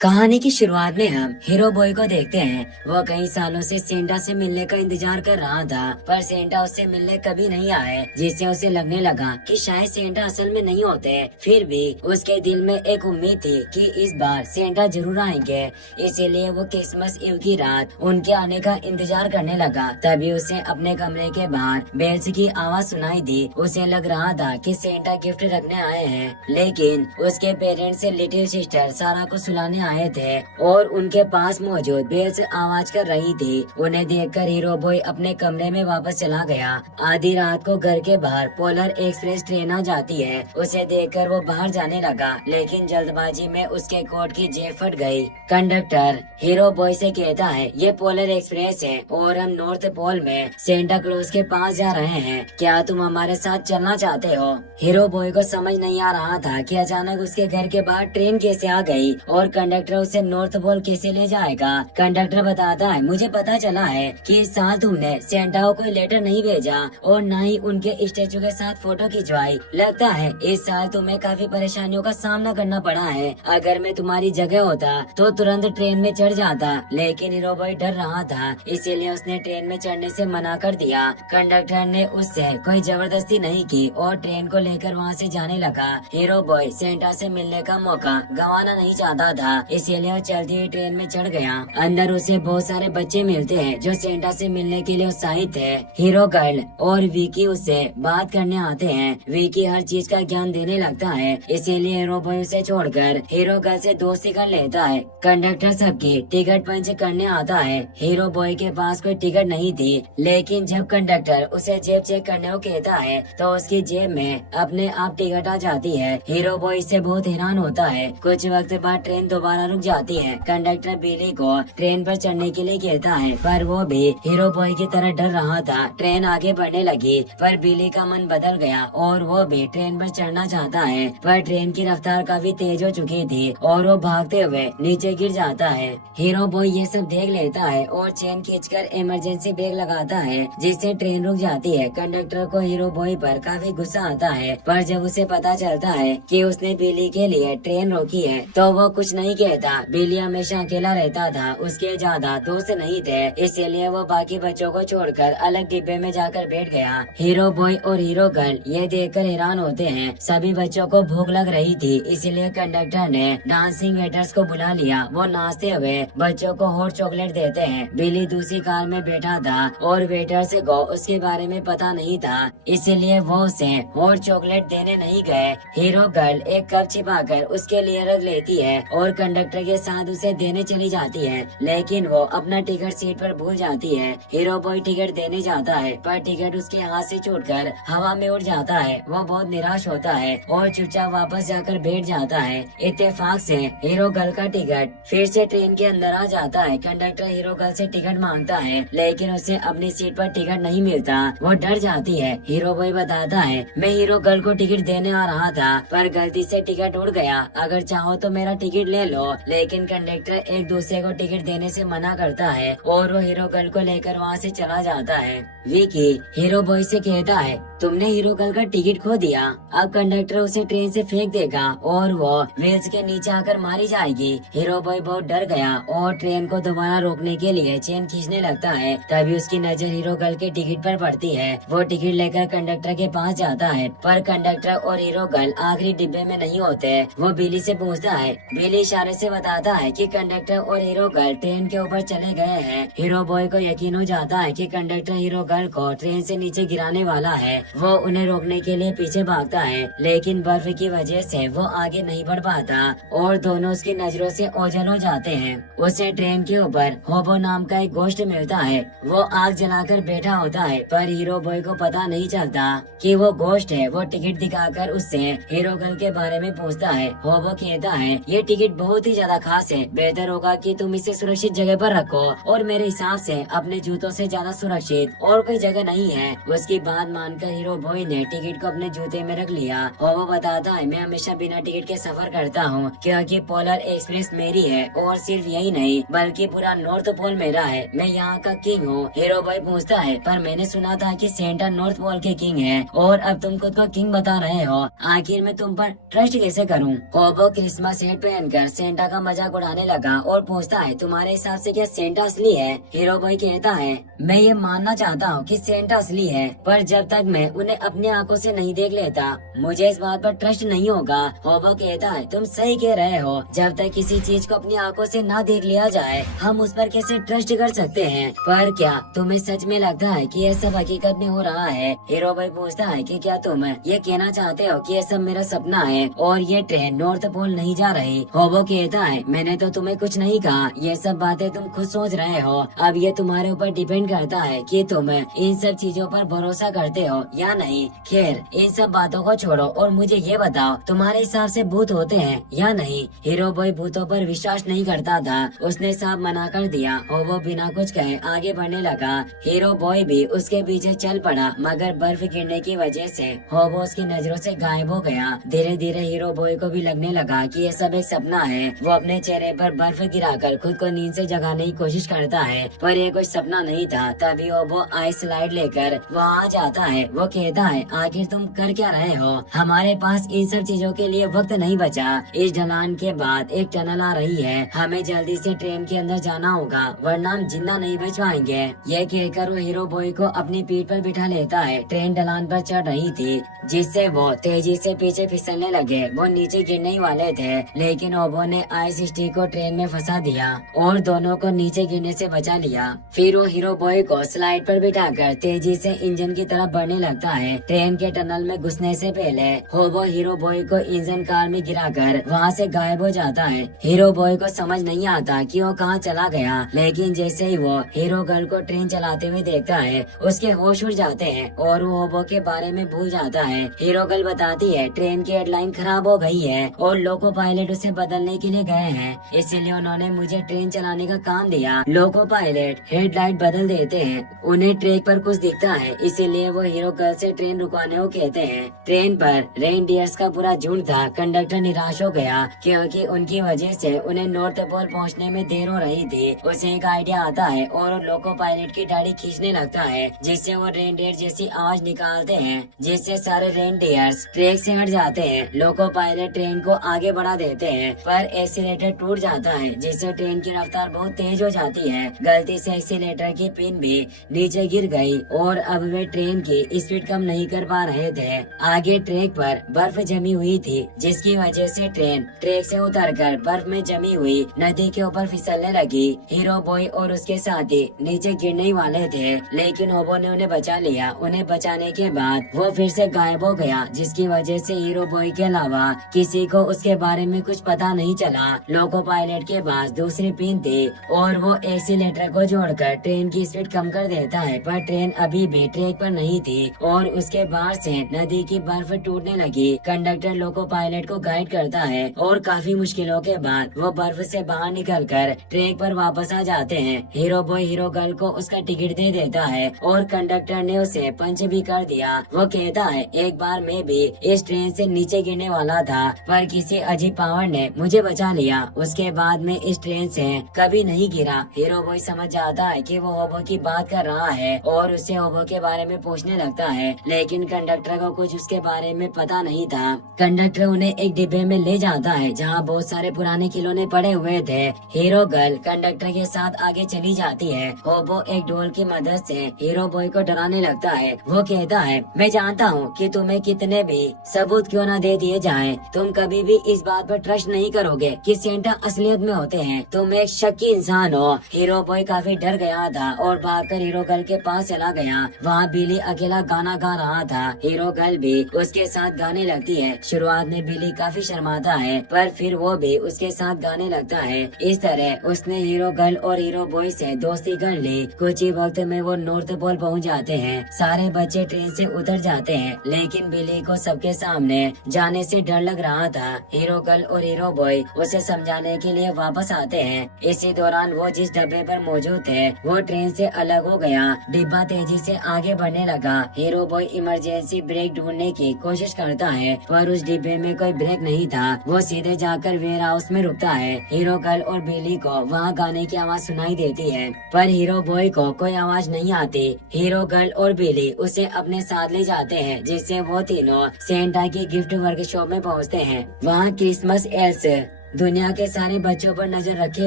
कहानी की शुरुआत में हम हीरो बॉय को देखते हैं। वो कई सालों से सेंटा से मिलने का इंतजार कर रहा था, पर सेंटा उससे मिलने कभी नहीं आए, जिससे उसे लगने लगा कि शायद सेंटा असल में नहीं होते। फिर भी उसके दिल में एक उम्मीद थी कि इस बार सेंटा जरूर आएंगे, इसीलिए वो क्रिसमस ईव की रात उनके आने का इंतजार करने लगा। तभी उसे अपने कमरे के बाहर बेल्स की आवाज सुनाई दी। उसे लग रहा था कि सेंटा गिफ्ट रखने आए हैं, लेकिन उसके पेरेंट्स से लिटिल सिस्टर सारा को सुलाने आए थे और उनके पास मौजूद बेल से आवाज कर रही थी। उन्हें देखकर हीरो बॉय अपने कमरे में वापस चला गया। आधी रात को घर के बाहर पोलर एक्सप्रेस ट्रेन आ जाती है। उसे देखकर वो बाहर जाने लगा, लेकिन जल्दबाजी में उसके कोट की जेब फट गई। कंडक्टर हीरो बॉय से कहता है, ये पोलर एक्सप्रेस है और हम नॉर्थ पोल में सेंटा क्लॉज के पास जा रहे हैं। क्या तुम हमारे साथ चलना चाहते हो? हीरो बॉय को समझ नहीं आ रहा था कि अचानक उसके घर के बाहर ट्रेन कैसे आ गई और कंडक्टर उसे नॉर्थ पोल कैसे ले जाएगा। कंडक्टर बताता है, मुझे पता चला है कि इस साल तुमने सेंटा को कोई लेटर नहीं भेजा और न ही उनके स्टेचू के साथ फोटो खिंचवाई। लगता है इस साल तुम्हें काफी परेशानियों का सामना करना पड़ा है। अगर मैं तुम्हारी जगह होता तो तुरंत ट्रेन में चढ़ जाता, लेकिन हीरो बॉय डर रहा था, इसीलिए उसने ट्रेन में चढ़ने से मना कर दिया। कंडक्टर ने उससे कोई जबरदस्ती नहीं की और ट्रेन को लेकर वहाँ से जाने लगा। हीरो बॉय सेंटा से मिलने का मौका गंवाना नहीं चाहता था, इसीलिए वो चलती हुई ट्रेन में चढ़ गया। अंदर उसे बहुत सारे बच्चे मिलते हैं जो सेंटा से मिलने के लिए उत्साहित है। हीरो गर्ल और विकी उससे बात करने आते हैं। विकी हर चीज का ज्ञान देने लगता है, इसीलिए हीरो बॉय उसे छोड़कर हीरो गर्ल से दोस्ती कर लेता है। कंडक्टर सबकी टिकट पंच करने आता है। हीरो बॉय के पास कोई टिकट नहीं थी, लेकिन जब कंडक्टर उसे जेब चेक करने को कहता है तो उसकी जेब में अपने आप टिकट आ जाती है। हीरो बॉय इससे बहुत हैरान होता है। कुछ वक्त बाद ट्रेन दोबारा रुक जाती है। कंडक्टर बिली को ट्रेन पर चढ़ने के लिए कहता है, पर वो भी हीरो बॉय की तरह डर रहा था। ट्रेन आगे बढ़ने लगी, पर बिली का मन बदल गया और वो भी ट्रेन पर चढ़ना चाहता है, पर ट्रेन की रफ्तार काफी तेज हो चुकी थी और वो भागते हुए नीचे गिर जाता है। हीरो बॉय ये सब देख लेता है और चेन खींचकर इमरजेंसी ब्रेक लगाता है, जिससे ट्रेन रुक जाती है। कंडक्टर को हीरो बॉय पर काफी गुस्सा आता है, पर जब उसे पता चलता है कि उसने बिली के लिए ट्रेन रोकी है तो वो कुछ नहीं कहता। बिली हमेशा अकेला रहता था, उसके ज्यादा दोस्त नहीं थे, इसीलिए वो बाकी बच्चों को छोड़कर अलग डिब्बे में जाकर बैठ गया। हीरो बॉय और हीरो गर्ल ये देखकर हैरान होते हैं। सभी बच्चों को भूख लग रही थी, इसीलिए कंडक्टर ने डांसिंग वेटर्स को बुला लिया। वो नाचते हुए बच्चों को हॉट चॉकलेट देते हैं। बिली दूसरी कार में बैठा था और वेटर्स को उसके बारे में पता नहीं था, इसीलिए वो उसे हॉट चॉकलेट देने नहीं गए। हीरो गर्ल एक कप छिपाकर उसके लिए रख लेती है और कंडक्टर के साथ उसे देने चली जाती है, लेकिन वो अपना टिकट सीट पर भूल जाती है। हीरो बॉय टिकट देने जाता है, पर टिकट उसके हाथ से छूटकर हवा में उड़ जाता है। वो बहुत निराश होता है और चुपचाप वापस जाकर बैठ जाता है। इत्तेफाक से हीरो गर्ल का टिकट फिर से ट्रेन के अंदर आ जाता है। कंडक्टर हीरो गर्ल से टिकट मांगता है, लेकिन उसे अपनी सीट पर टिकट नहीं मिलता। वो डर जाती है। हीरो बॉय बताता है, मैं हीरो गर्ल को टिकट देने आ रहा था, पर गलती से टिकट उड़ गया। अगर चाहो तो मेरा टिकट ले लो। लेकिन कंडक्टर एक दूसरे को टिकट देने से मना करता है और वो हीरो गर्ल को लेकर वहाँ से चला जाता है। विकी हीरो बॉय से कहता है, तुमने हीरो गर्ल का टिकट खो दिया। अब कंडक्टर उसे ट्रेन से फेंक देगा और वो व्हील्स के नीचे आकर मारी जाएगी। हीरो बॉय बहुत डर गया और ट्रेन को दोबारा रोकने के लिए चेन खींचने लगता है। तभी उसकी नजर हीरो गर्ल के टिकट पर पड़ती है। वो टिकट लेकर कंडक्टर के पास जाता है, पर कंडक्टर और हीरो गर्ल आखिरी डिब्बे में नहीं होते। वो बिली से पूछता है। बिली इशारे से बताता है कि कंडक्टर और हीरो गर्ल ट्रेन के ऊपर चले गए हैं। हीरो बॉय को यकीन हो जाता है कि कंडक्टर हीरो गर्ल को ट्रेन से नीचे गिराने वाला है। वो उन्हें रोकने के लिए पीछे भागता है, लेकिन बर्फ की वजह से वो आगे नहीं बढ़ पाता और दोनों उसकी नजरों से ओझल हो जाते हैं। उसे ट्रेन के ऊपर होबो नाम का एक गोश्त मिलता है। वो आग जलाकर बैठा होता है, पर हीरो बॉय को पता नहीं चलता कि वो गोश्त है। वो टिकट दिखाकर उससे हीरो गर्ल के बारे में पूछता है। होबो कहता है, ये टिकट बहुत ही ज्यादा खास है, बेहतर होगा कि तुम इसे सुरक्षित जगह पर रखो और मेरे हिसाब से अपने जूतों से ज्यादा सुरक्षित और कोई जगह नहीं है। उसकी बात मानकर हीरो बॉय ने टिकट को अपने जूते में रख लिया। होबो बताता है, मैं हमेशा बिना टिकट के सफर करता हूँ, क्योंकि पोलर एक्सप्रेस मेरी है और सिर्फ यही नहीं बल्कि पूरा नॉर्थ पोल मेरा है। मैं यहाँ का किंग हूँ। हीरो बॉय पूछता है, पर मैंने सुना था कि सेंटा नॉर्थ पोल के किंग है और अब तुम खुद को किंग बता रहे हो। आखिर मैं तुम पर ट्रस्ट कैसे करूँ? होबो क्रिसमस हैट पहनकर सेंटा का मजाक उड़ाने लगा और पूछता है तुम्हारे हिसाब से क्या सेंटा असली है। हीरो बॉय कहता है मैं ये मानना चाहता हूँ कि सेंटा असली है, पर जब तक मैं उन्हें अपनी आंखों से नहीं देख लेता मुझे इस बात पर ट्रस्ट नहीं होगा। होबो कहता है तुम सही कह रहे हो, जब तक किसी चीज को अपनी आंखों से ना देख लिया जाए हम उस पर कैसे ट्रस्ट कर सकते हैं। पर क्या तुम्हें सच में लगता है कि यह सब हकीकत में हो रहा है? हीरो भाई पूछता है कि क्या तुम ये कहना चाहते हो कि यह सब मेरा सपना है और ये ट्रेन नॉर्थ पोल नहीं जा रही? होबो कहता है मैंने तो तुम्हें कुछ नहीं कहा, ये सब बातें तुम खुद सोच रहे हो। अब ये तुम्हारे ऊपर डिपेंड करता है कि तुम इन सब चीजों पर भरोसा करते हो या नहीं। खैर इन सब बातों को छोड़ो और मुझे ये बताओ तुम्हारे हिसाब से भूत होते हैं या नहीं? हीरो बॉय भूतों पर विश्वास नहीं करता था, उसने साफ मना कर दिया। होबो बिना कुछ कहे आगे बढ़ने लगा। हीरो बॉय भी उसके पीछे चल पड़ा, मगर बर्फ गिरने की वजह से होबो उसकी नजरों से गायब हो गया। धीरे धीरे हीरो बॉय को भी लगने लगा कि यह सब एक सपना है। वो अपने चेहरे पर बर्फ गिराकर खुद को नींद से जगाने की कोशिश करता है, पर ये कोई सपना नहीं था। तभी होबो आइस स्लाइड लेकर वहाँ आ जाता है। वो कहता है आखिर तुम कर क्या रहे हो? हमारे पास इन सब चीजों के लिए वक्त नहीं बचा। इस ढलान के बाद एक टनल आ रही है, हमें जल्दी से ट्रेन के अंदर जाना होगा वरना हम जिंदा नहीं बच पाएंगे। यह कहकर वो हीरो बॉय को अपनी पीठ पर बिठा लेता है। ट्रेन ढलान पर चढ़ रही थी जिससे वो तेजी से पीछे फिसलने लगे। वो नीचे गिरने ही वाले थे, लेकिन ओबो ने आइस स्टिक को ट्रेन में फंसा दिया और दोनों को नीचे गिरने से बचा लिया। फिर वो हीरो बॉय को स्लाइड पर बिठाकर तेजी से इंजन की तरफ बढ़ने लगता है। ट्रेन के टनल में घुसने से पहले होबो हीरो बॉय को इंजन कार में गिराकर वहाँ से गायब हो जाता है। हीरो बॉय को समझ नहीं आता कि वो कहाँ चला गया, लेकिन जैसे ही वो हीरो गर्ल को ट्रेन चलाते हुए देखता है उसके होश उड़ जाते हैं और वो होबो के बारे में भूल जाता है। हीरो गर्ल बताती है ट्रेन की हेडलाइन खराब हो गई है और लोको पायलट उसे बदलने के लिए गए हैं, इसीलिए उन्होंने मुझे ट्रेन चलाने का काम दिया। लोको पायलट हेडलाइट बदल देते हैं, उन्हें ट्रैक पर कुछ दिखता है, इसीलिए वो हीरो गर्ल से ट्रेन रुकवाने को कहते हैं। ट्रेन पर रेनडियर्स का पूरा झुंड था। कंडक्टर निराश हो गया क्योंकि उनकी वजह से उन्हें नॉर्थ पोल पहुंचने में देर हो रही थी। उसे एक आइडिया आता है और लोको पायलट की दाढ़ी खींचने लगता है, जिससे वो रेनडियर जैसी आवाज निकालते हैं, जिससे सारे रेनडियर्स ट्रैक से हट जाते हैं। लोको पायलट ट्रेन को आगे बढ़ा देते हैं, पर एक्सीलेटर टूट जाता है, जिससे ट्रेन की रफ्तार बहुत तेज हो जाती है। गलती से एक्सीलेटर की पिन भी नीचे गिर गई और अब वे ट्रेन की स्पीड कम नहीं कर पा रहे थे। आगे ट्रैक पर बर्फ जमी हुई थी, जिसकी वजह से ट्रेन ट्रैक से उतरकर बर्फ में जमी हुई नदी के ऊपर फिसलने लगी। हीरो बॉय और उसके साथी नीचे गिरने ही वाले थे, लेकिन होबो ने उन्हें बचा लिया। उन्हें बचाने के बाद वो फिर से गायब हो गया, जिसकी वजह से हीरो बॉय के अलावा किसी को उसके बारे में कुछ पता नहीं चला। लोको पायलट के पास दूसरी पिन थी और वो एक्सीलेटर को जोड़कर ट्रेन की स्पीड कम कर देता है, पर ट्रेन अभी भी ट्रैक पर नहीं थी और उसके बाहर से नदी की बर्फ टूटने लगी। कंडक्टर लोको पायलट को गाइड करता है और काफी मुश्किलों के बाद वो बर्फ से बाहर निकलकर ट्रैक पर वापस आ जाते हैं। हीरो बॉय हीरो गर्ल को उसका टिकट दे देता है और कंडक्टर ने उसे पंच भी कर दिया। वो कहता है एक बार मैं भी इस ट्रेन से नीचे गिरने वाला था, पर किसी अजीब पावर ने मुझे बचा लिया। उसके बाद मैं इस ट्रेन से कभी नहीं गिरा। हीरो बॉय समझ जाता है कि वो होबो की बात कर रहा है और उसे होबो के बारे में पूछने लगता है, लेकिन कंडक्टर को कुछ उसके बारे में पता नहीं था। कंडक्टर उन्हें एक डिब्बे में ले जाता है जहाँ बहुत सारे पुराने खिलौने पड़े हुए थे। हीरो गर्ल कंडक्टर के साथ आगे चली जाती है। होबो एक ढोल की मदद से हीरो बॉय को डराने लगता है। वो कहता है मैं जानता हूँ कि तुम्हें कितने भी सबूत क्यों न दे दिए जाएं, तुम कभी भी इस बात पर ट्रस्ट नहीं करोगे कि सेंटा असलियत में होते हैं। तुम एक शक्की इंसान हो। हीरो बॉय काफी डर गया था और भागकर हीरो गर्ल के पास चला गया। वहाँ बिली अकेला गाना गा रहा था। हीरो गर्ल भी उसके साथ गाने लगती है। शुरुआत में बिली काफी शर्माता है, पर फिर वो भी उसके साथ गाने लगता है। इस तरह उसने हीरो गर्ल और हीरो बॉय से दोस्ती कर ली। कुछ ही वक्त में वो नॉर्थ पोल पहुंच जाते हैं। सारे बच्चे ट्रेन से उतर जाते हैं, लेकिन बिली को सबके सामने जाने से डर लग रहा था। हीरो गर्ल और हीरो बॉय उसे समझाने के लिए वापस आते हैं। इसी दौरान वो जिस डब्बे पर मौजूद थे वो ट्रेन से अलग हो गया। डिब्बा तेजी से आगे बढ़ने लगा। हीरो बॉय इमरजेंसी ब्रेक ढूंढने की कोशिश करता है, पर उस डिब्बे में कोई ब्रेक नहीं था। वो सीधे जाकर वेयर हाउस में रुकता है। हीरो गर्ल और बिली को वहाँ गाने की आवाज सुनाई देती है, पर हीरो बॉय को कोई आवाज नहीं आती। हीरो गर्ल और बिली उसे अपने साथ ले जाते हैं, जिससे वो तीनों सेंटा की गिफ्ट वर्कशॉप में पहुँचते हैं। वहाँ क्रिसमस एल्स दुनिया के सारे बच्चों पर नजर रखे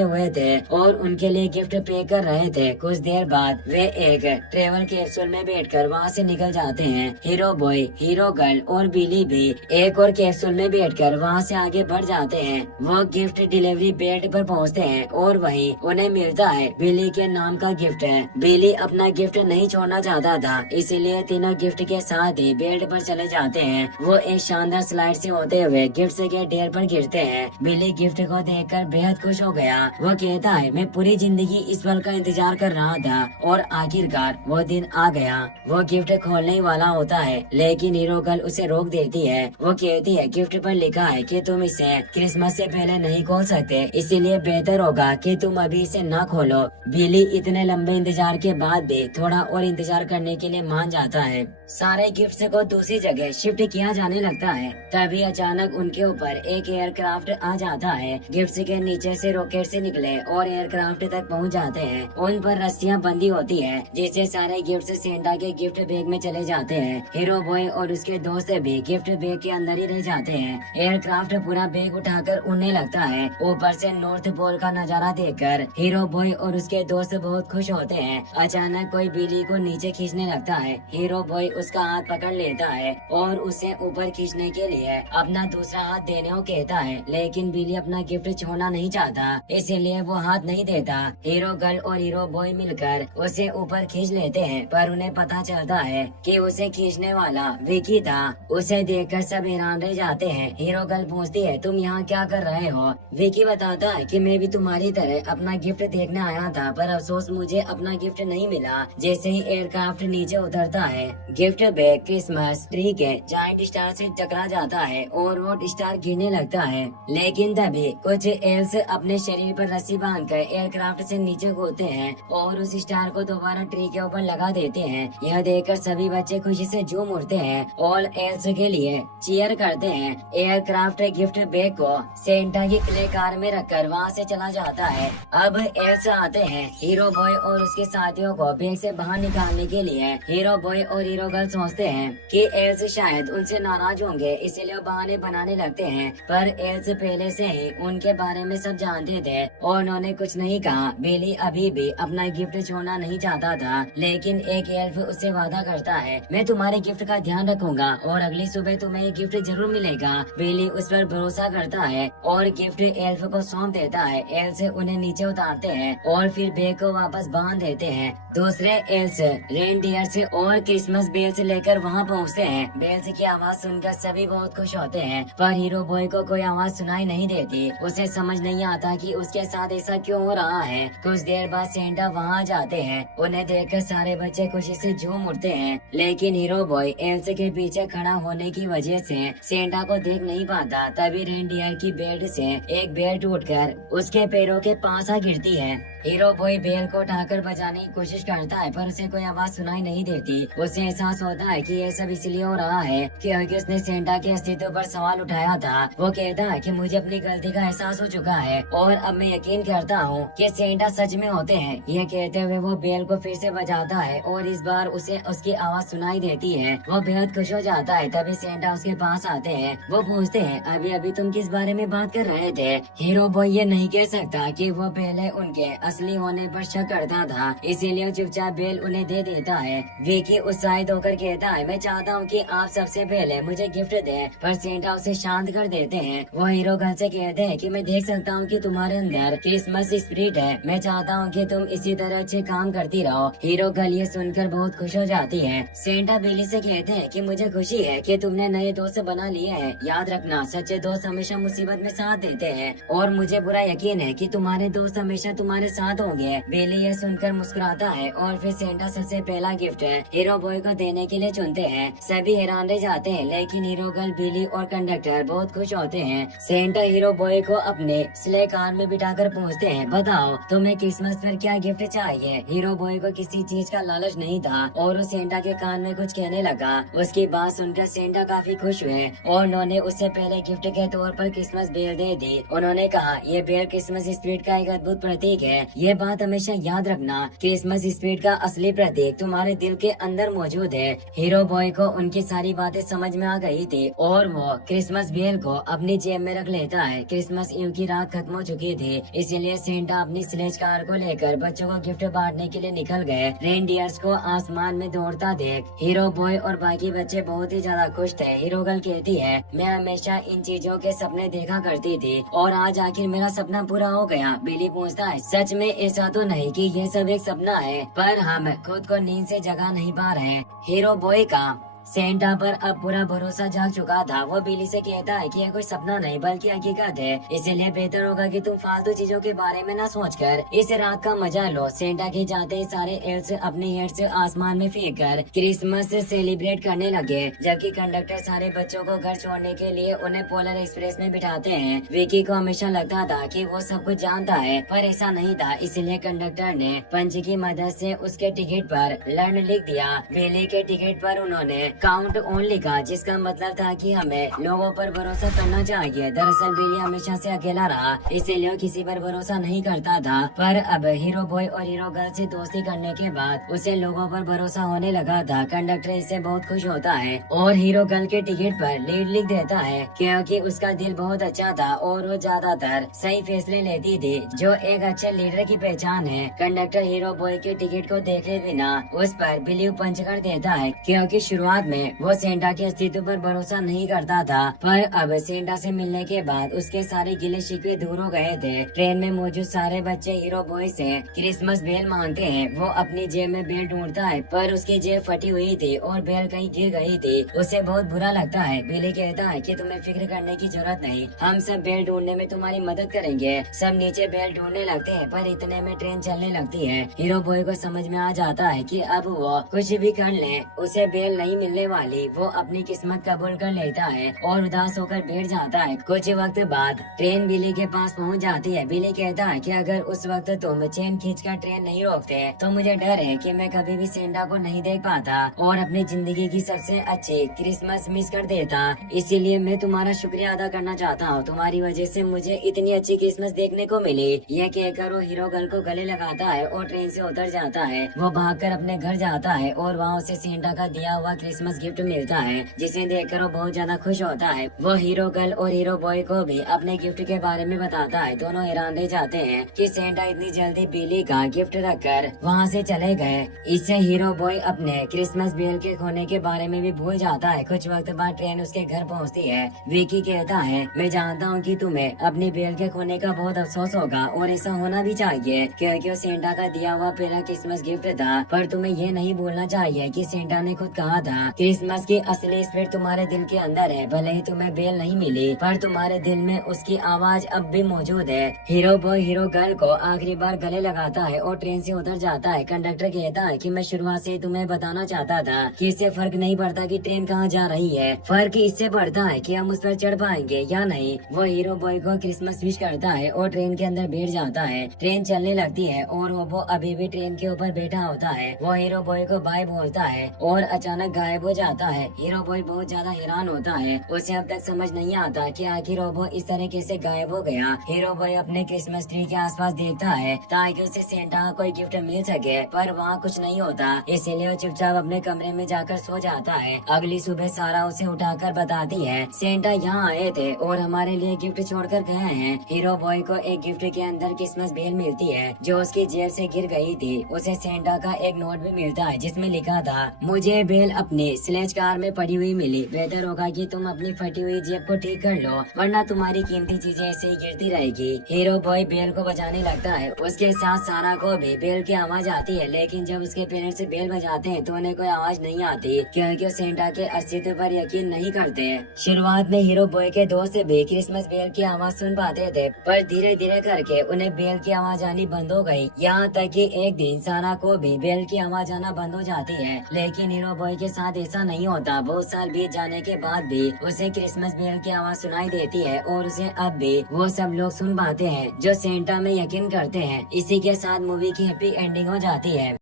हुए थे और उनके लिए गिफ्ट पे कर रहे थे। कुछ देर बाद वे एक ट्रेवल कैप्सूल में बैठकर वहाँ से निकल जाते हैं। हीरो बॉय, हीरो गर्ल और बिली भी एक और कैप्सूल में बैठकर वहाँ से आगे बढ़ जाते हैं। वो गिफ्ट डिलीवरी बेल्ट पर पहुँचते हैं और वहीं उन्हें मिलता है बिली के नाम का गिफ्ट है। बिली अपना गिफ्ट नहीं छोड़ना चाहता था, इसीलिए तीनों गिफ्ट के साथ ही बेल्ट पर चले जाते हैं। वो एक शानदार स्लाइड से होते हुए गिफ्ट के ढेर पर गिरते हैं। बिली गिफ्ट को देखकर बेहद खुश हो गया। वो कहता है, मैं पूरी जिंदगी इस पल का इंतजार कर रहा था और आखिरकार वो दिन आ गया। वो गिफ्ट खोलने ही वाला होता है, लेकिन हीरो गर्ल उसे रोक देती है। वो कहती है, गिफ्ट पर लिखा है कि तुम इसे क्रिसमस से पहले नहीं खोल सकते, इसीलिए बेहतर होगा कि तुम अभी इसे न खोलो। बिली इतने लंबे इंतजार के बाद भी थोड़ा और इंतजार करने के लिए मान जाता है। सारे गिफ्ट्स को दूसरी जगह शिफ्ट किया जाने लगता है। तभी अचानक उनके ऊपर एक एयरक्राफ्ट आ जाता है। गिफ्ट्स के नीचे से रॉकेट से निकले और एयरक्राफ्ट तक पहुंच जाते हैं। उन पर रस्सियां बंधी होती है, जिससे सारे गिफ्ट्स सेंटा के गिफ्ट बैग में चले जाते हैं। हीरो बॉय और उसके दोस्त भी गिफ्ट बैग के अंदर ही रह जाते हैं। एयरक्राफ्ट पूरा बैग उठाकर उड़ने लगता है। ऊपर से नॉर्थ पोल का नजारा देखकर हीरो बॉय और उसके दोस्त बहुत खुश होते हैं। अचानक कोई बिली को नीचे खींचने लगता है। हीरो बॉय उसका हाथ पकड़ लेता है और उसे ऊपर खींचने के लिए अपना दूसरा हाथ देने को कहता है, लेकिन बिली अपना गिफ्ट छोड़ना नहीं चाहता, इसीलिए वो हाथ नहीं देता। हीरो गर्ल और हीरो बॉय मिलकर उसे ऊपर खींच लेते हैं, पर उन्हें पता चलता है कि उसे खींचने वाला विकी था। उसे देखकर सब हैरान रह जाते हैं। हीरो गर्ल पूछती है, तुम यहाँ क्या कर रहे हो? विकी बताता है कि मैं भी तुम्हारी तरह अपना गिफ्ट देखने आया था, पर अफसोस मुझे अपना गिफ्ट नहीं मिला। जैसे ही एयरक्राफ्ट नीचे उतरता है, गिफ्ट बैग क्रिसमस ट्री के जायंट स्टार से टकरा जाता है और वो स्टार गिरने लगता है। लेकिन तभी कुछ एल्स अपने शरीर पर रस्सी बांधकर एयरक्राफ्ट से नीचे कूदते हैं और उस स्टार को दोबारा ट्री के ऊपर लगा देते हैं। यह देखकर सभी बच्चे खुशी से झूम उठते हैं और एल्स के लिए चीयर करते हैं। एयरक्राफ्ट गिफ्ट बैग को सेंटा की क्ले कार में रखकर वहाँ से चला जाता है। अब एल्स आते हैं। हीरो बॉय और उसके साथियों को बैग से बाहर निकालने के लिए हीरो बॉय और हीरो गर्ल सोचते हैं कि एल्स शायद उनसे नाराज होंगे, इसीलिए वो बहाने बनाने लगते हैं। पर एल्स पहले से ही उनके बारे में सब जानते थे और उन्होंने कुछ नहीं कहा। बिली अभी भी अपना गिफ्ट छोड़ना नहीं चाहता था, लेकिन एक एल्फ उससे वादा करता है, मैं तुम्हारे गिफ्ट का ध्यान रखूंगा और अगली सुबह तुम्हें ये गिफ्ट जरूर मिलेगा। बिली उस पर भरोसा करता है और गिफ्ट एल्फ को सौंप देता है। एल्स उन्हें नीचे उतारते हैं और फिर बैग को वापस बांध देते हैं। दूसरे एल्स रेनडियर्स और क्रिसमस बेल्स लेकर वहाँ पहुँचते हैं। बेल्स की आवाज सुनकर सभी बहुत खुश होते हैं, पर हीरो बॉय को कोई आवाज सुनाई नहीं देती। उसे समझ नहीं आता कि उसके साथ ऐसा क्यों हो रहा है। कुछ देर बाद सेंटा वहाँ जाते हैं। उन्हें देखकर सारे बच्चे खुशी से झूम उठते हैं, लेकिन हीरो बॉय एल्स के पीछे खड़ा होने की वजह से सेंटा को देख नहीं पाता। तभी रेनडियर की बेल्ट से एक बेल टूटकर उसके पैरों के पास आ गिरती है। हीरो बॉय बेल को उठाकर बचाने की कोशिश करता है, पर उसे कोई आवाज सुनाई नहीं देती। उसे एहसास होता है कि यह सब इसलिए हो रहा है क्योंकि उसने सेंटा के अस्तित्व पर सवाल उठाया था। वो कहता है कि मुझे अपनी गलती का एहसास हो चुका है और अब मैं यकीन करता हूँ कि सेंटा सच में होते हैं। यह कहते हुए वो बेल को फिर से बजाता है और इस बार उसे उसकी आवाज सुनाई देती है। वो बेहद खुश हो जाता है। तभी सेंटा उसके पास आते हैं। वो पूछते हैं, अभी अभी तुम किस बारे में बात कर रहे थे? हीरो बॉय ये नहीं कह सकता कि वो पहले उनके असली होने पर शक करता था, इसीलिए चुपचाप बेल उन्हें दे देता है। विकी उत्साहित होकर कहता है, मैं चाहता हूँ कि आप सबसे पहले मुझे गिफ्ट दें, पर सेंटा उसे शांत कर देते हैं। वो हीरो गर्ल से कहते हैं कि मैं देख सकता हूँ कि तुम्हारे अंदर क्रिसमस स्पिरिट है। मैं चाहता हूँ कि तुम इसी तरह अच्छे काम करती रहो। हीरो गर्ल ये सुनकर बहुत खुश हो जाती है। सेंटा बिली से कहते हैं कि मुझे खुशी है कि तुमने नए दोस्त बना लिए हैं। याद रखना, सच्चे दोस्त हमेशा मुसीबत में साथ देते हैं और मुझे पूरा यकीन है कि तुम्हारे दोस्त हमेशा तुम्हारे साथ होंगे। बिली ये सुनकर मुस्कुराता है और फिर सेंटा सबसे पहला गिफ्ट हीरो बॉय को देने के लिए चुनते हैं। सभी हैरान रह जाते हैं, लेकिन हीरो गर्ल, बिली और कंडक्टर बहुत खुश होते हैं। सेंटा हीरो बॉय को अपने स्ले कार में बिठाकर पूछते हैं, बताओ तुम्हें क्रिसमस पर क्या गिफ्ट चाहिए? हीरो बॉय को किसी चीज का लालच नहीं था और वो सेंटा के कान में कुछ कहने लगा। उसकी बात सुनकर सेंटा काफी खुश हुए और उन्होंने उससे पहले गिफ्ट के तौर पर क्रिसमस बेल दे दी। उन्होंने कहा, ये बेल क्रिसमस स्पिरिट का एक अद्भुत प्रतीक है। ये बात हमेशा याद रखना, क्रिसमस स्पिरिट का असली प्रतीक तुम्हारे दिल के अंदर मौजूद है। थे। हीरो बॉय को उनकी सारी बातें समझ में आ गई थी और वो क्रिसमस बेल को अपनी जेब में रख लेता है। क्रिसमस ईव की रात खत्म हो चुकी थी, इसीलिए सेंटा अपनी स्लेज कार को लेकर बच्चों को गिफ्ट बांटने के लिए निकल गए। रेनडियर्स को आसमान में दौड़ता देख हीरो बॉय और बाकी बच्चे बहुत ही ज्यादा खुश थे। हीरो गर्ल कहती है, मैं हमेशा इन चीजों के सपने देखा करती थी और आज आखिर मेरा सपना पूरा हो गया। बिली पूछता है, सच में ऐसा तो नहीं कि ये सब एक सपना है, पर हम खुद को नींद से जगा नहीं पा रहे हैं। हीरो बॉय का सेंटा पर अब पूरा भरोसा जाग चुका था। वो बिली से कहता है कि यह कोई सपना नहीं बल्कि हकीकत है, इसीलिए बेहतर होगा कि तुम फालतू चीजों के बारे में न सोचकर इस रात का मजा लो। सेंटा के जाते ही सारे एल्स अपने हेड्स आसमान में फेंक कर क्रिसमस सेलिब्रेट करने लगे, जबकि कंडक्टर सारे बच्चों को घर छोड़ने के लिए उन्हें पोलर एक्सप्रेस में बिठाते हैं। विकी को हमेशा लगता था कि वो सब कुछ जानता है, पर ऐसा नहीं था, इसलिए कंडक्टर ने पंच की मदद से उसके टिकट पर लर्न लिख दिया। बिली के टिकट पर उन्होंने काउंट ऑन लिखा, जिसका मतलब था कि हमें लोगों पर भरोसा करना चाहिए। दरअसल बिली हमेशा से अकेला रहा, इसीलिए किसी पर भरोसा नहीं करता था, पर अब हीरो बॉय और हीरो गर्ल से दोस्ती करने के बाद उसे लोगों पर भरोसा होने लगा था। कंडक्टर इससे बहुत खुश होता है और हीरो गर्ल के टिकट पर लीड लिख देता है, क्योंकि उसका दिल बहुत अच्छा था और वो ज्यादातर सही फैसले लेती थी, जो एक अच्छे लीडर की पहचान है। कंडक्टर हीरो बॉय के टिकट को देखे बिना उस पर बिलीव पंच कर देता है, क्योंकि शुरुआत में वो सेंटा के अस्तित्व पर भरोसा नहीं करता था, पर अब सेंटा से मिलने के बाद उसके सारे गिले शिकवे दूर हो गए थे। ट्रेन में मौजूद सारे बच्चे हीरो बॉय से क्रिसमस बेल मांगते हैं। वो अपनी जेब में बेल ढूंढता है, पर उसकी जेब फटी हुई थी और बेल कहीं गिर गई थी। उसे बहुत बुरा लगता है। बिली कहता है कि तुम्हें फिक्र करने की जरूरत नहीं, हम सब बेल ढूंढने में तुम्हारी मदद करेंगे। सब नीचे बेल ढूंढने लगते हैं, पर इतने में ट्रेन चलने लगती है। हीरो बॉय को समझ में आ जाता है कि अब वो कुछ भी कर ले उसे बेल नहीं मिलने वाली। वो अपनी किस्मत कबूल कर लेता है और उदास होकर बैठ जाता है। कुछ वक्त बाद ट्रेन बिली के पास पहुंच जाती है। बिली कहता है कि अगर उस वक्त तुम चेन खींचकर ट्रेन नहीं रोकते तो मुझे डर है कि मैं कभी भी सेंटा को नहीं देख पाता और अपनी जिंदगी की सबसे अच्छी क्रिसमस मिस कर देता। इसीलिए मैं तुम्हारा शुक्रिया अदा करना चाहता हूँ, तुम्हारी वजह से मुझे इतनी अच्छी क्रिसमस देखने को मिली। यह कहकर वो हीरो गर्ल को गले लगाता है और ट्रेन से उतर जाता है। वो भागकर अपने घर जाता है और वहाँ उसे सेंटा का दिया हुआ क्रिसमस गिफ्ट मिलता है, जिसे देखकर वो बहुत ज्यादा खुश होता है। वो हीरो गर्ल और हीरो बॉय को भी अपने गिफ्ट के बारे में बताता है। दोनों हैरान रह जाते हैं कि सेंटा इतनी जल्दी बिली का गिफ्ट रखकर वहाँ से चले गए। इससे हीरो बॉय अपने क्रिसमस बेल के खोने के बारे में भी भूल जाता है। कुछ वक्त बाद ट्रेन उसके घर पहुँचती है। विकी कहता है, मैं जानता हूँ कि तुम्हें अपनी बेल के खोने का बहुत अफसोस होगा और ऐसा होना भी चाहिए, क्योंकि वो सेंटा का दिया हुआ पहला क्रिसमस गिफ्ट था। पर तुम्हें ये नहीं भूलना चाहिए कि सेंटा ने खुद कहा था क्रिसमस की असली स्पिरिट तुम्हारे दिल के अंदर है। भले ही तुम्हें बेल नहीं मिली, पर तुम्हारे दिल में उसकी आवाज अब भी मौजूद है। हीरो बॉय हीरो गर्ल को आखिरी बार गले लगाता है और ट्रेन से उतर जाता है। कंडक्टर कहता है कि मैं शुरुआत से तुम्हें बताना चाहता था कि इससे फर्क नहीं पड़ता कि ट्रेन कहाँ जा रही है, फर्क इससे पड़ता है कि हम उस पर चढ़ पाएंगे या नहीं। वो हीरो बॉय को क्रिसमस विश करता है और ट्रेन के अंदर बैठ जाता है। ट्रेन चलने लगती है और वो अभी भी ट्रेन के ऊपर बैठा होता है। वो हीरो बॉय को बाय बोलता है और अचानक गायब हो जाता है। हीरो बॉय बहुत ज्यादा हैरान होता है। उसे अब तक समझ नहीं आता कि आखिर वो इस तरह से गायब हो गया। हीरो बॉय अपने क्रिसमस ट्री के आसपास देखता है ताकि उसे सेंटा का कोई गिफ्ट मिल सके, पर वहाँ कुछ नहीं होता, इसीलिए वो चुपचाप अपने कमरे में जाकर सो जाता है। अगली सुबह सारा उसे उठाकर बताती है, सेंटा यहाँ आए थे और हमारे लिए गिफ्ट छोड़कर गए हैं। हीरो बॉय को एक गिफ्ट के अंदर क्रिसमस बेल मिलती है जो उसकी जेब से गिर गई थी। उसे सेंटा का एक नोट भी मिलता है जिसमें लिखा था, मुझे बेल अपनी स्लेज कार में पड़ी हुई मिली, बेहतर होगा कि तुम अपनी फटी हुई जेब को ठीक कर लो, वरना तुम्हारी कीमती चीजें ऐसे ही गिरती रहेगी। हीरो बॉय बेल को बजाने लगता है। उसके साथ सारा को भी बेल की आवाज आती है, लेकिन जब उसके पेरेंट्स बेल बजाते हैं तो उन्हें कोई आवाज नहीं आती, क्योंकि वो सेंटा के अस्तित्व पर यकीन नहीं करते। शुरुआत में हीरो बॉय के दोस्त भी क्रिसमस बेल की आवाज सुन पाते थे, पर धीरे धीरे करके उन्हें बेल की आवाज आनी बंद हो गई। यहाँ तक कि एक दिन सारा को भी बेल की आवाज आना बंद हो जाती है। लेकिन हीरो बॉय के साथ ऐसा नहीं होता। बहुत साल बीत जाने के बाद भी उसे क्रिसमस बेल की आवाज सुनाई देती है और उसे अब भी वो सब लोग सुन पाते हैं जो सेंटा में यकीन करते हैं। इसी के साथ मूवी की हैप्पी एंडिंग हो जाती है।